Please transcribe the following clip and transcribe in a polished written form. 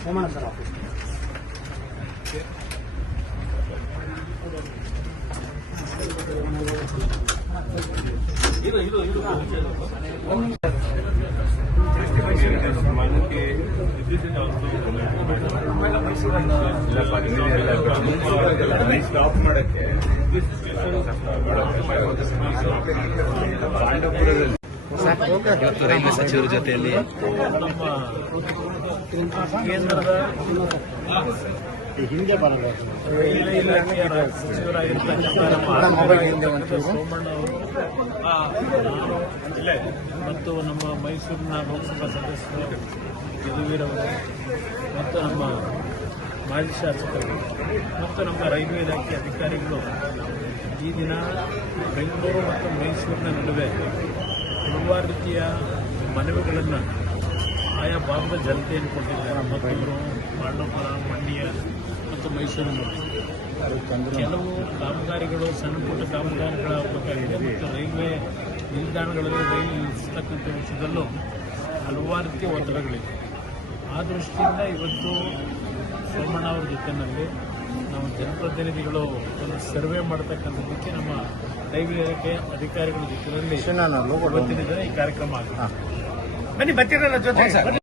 Somanna sir office stop ಮಾಡಕ್ಕೆ ಇವತ್ತು railway ಸಚಿವರ ಜೊತೆಯಲ್ಲಿ ಕೇಂದ್ರದ ಹಿಂದೆ ಬರಲ್ಲ ರೈಲ್ವೆ ಇಲಾಖೆಯ ಸಚಿವರಾಗಿರ್ತಕ್ಕಂಥ ಸೋಮಣ್ಣ ಅವರು ಮತ್ತು ನಮ್ಮ ಮೈಸೂರಿನ ಲೋಕಸಭಾ ಸದಸ್ಯರು ಯದುವೀರವರು ಮತ್ತು ನಮ್ಮ ಮಾಜಿ ಶಾಸಕರು ಮತ್ತು ನಮ್ಮ ರೈಲ್ವೆ ಇಲಾಖೆ ಅಧಿಕಾರಿಗಳು ಈ ದಿನ ಬೆಂಗಳೂರು ಮತ್ತು ಮೈಸೂರಿನ ನಡುವೆ ಹಲವಾರು ರೀತಿಯ ಮನವಿಗಳನ್ನು ಆಯಾ ಭಾಗದ ಜನತೆಯನ್ನು ಕೊಟ್ಟಿದ್ದಾರೆ. ಮತ್ತೊಬ್ಬರು ಪಾಂಡವಪುರ, ಮಂಡ್ಯ ಮತ್ತು ಮೈಸೂರಿನಲ್ಲಿ ಕೆಲವು ಕಾಮಗಾರಿಗಳು ಸಣ್ಣ ಪುಟ್ಟ ಕಾಮಗಾರಿಗಳಾಗಬೇಕಾಗಿದೆ ಮತ್ತು ರೈಲ್ವೆ ನಿಲ್ದಾಣಗಳಲ್ಲಿ ರೈಲು ನಿಲ್ಲಿಸತಕ್ಕಂಥ ವಿಷಯದಲ್ಲೂ ಹಲವಾರು ರೀತಿಯ ಒತ್ತಡಗಳಿವೆ. ಆ ದೃಷ್ಟಿಯಿಂದ ಇವತ್ತು ಸೋಮಣ್ಣ ಅವರ ಜೊತೆಯಲ್ಲಿ ನಾವು ಜನಪ್ರತಿನಿಧಿಗಳು ಒಂದು ಸರ್ವೆ ಮಾಡತಕ್ಕಂಥದ್ದಕ್ಕೆ ನಮ್ಮ ರೈಲ್ವೆ ಇಲಾಖೆ ಅಧಿಕಾರಿಗಳ ಜೊತೆಯಲ್ಲಿ ಇವತ್ತಿನ ದಿನ ಈ ಕಾರ್ಯಕ್ರಮ ಆಗಿದೆ. ಬನ್ನಿ, ಬರ್ತಿರಲ್ಲ ಜೊತೆ.